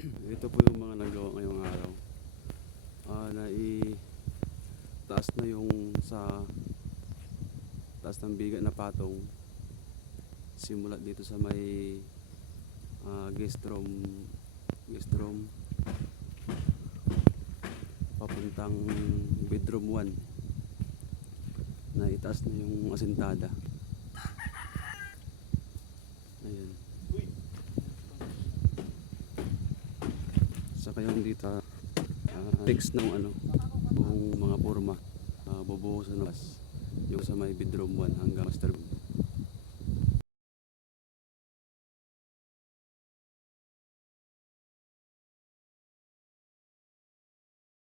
Ito po yung mga nagawa ngayong araw. Taas na yung sa taas ng biga na patong. Simula dito sa may guest room papuntang bedroom 1 na itaas na yung asentada. Ayan. Saka yung dito fix ng buong mga forma bubuhusan ng gas yung sa may bedroom 1 hanggang